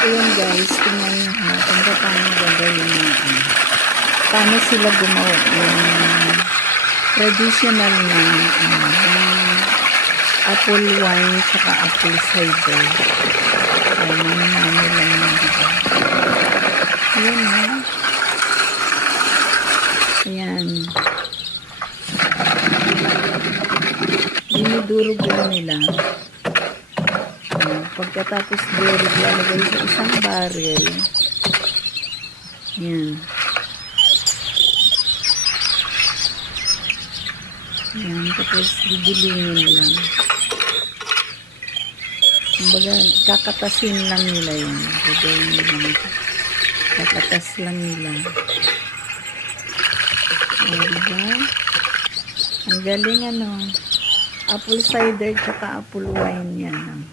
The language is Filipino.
Ayan guys, tingnan nyo ha, kung paano gagawin natin. Paano sila gumawa yung traditional na apple wine tsaka apple cider. Ay, naminami lang yun, diba? Ayan ha. Ayan. Dinudurog lang nila. Pagkatapos durog, lalagay sa isang barrel. Ayan. Ayan, tapos didilingin lang. Kumbaga, kakatasin lang nila yun. Gagawin nila. Kakatas lang nila. Ayan, diba? Ang galing ano. Apple cider tsaka apple wine yan.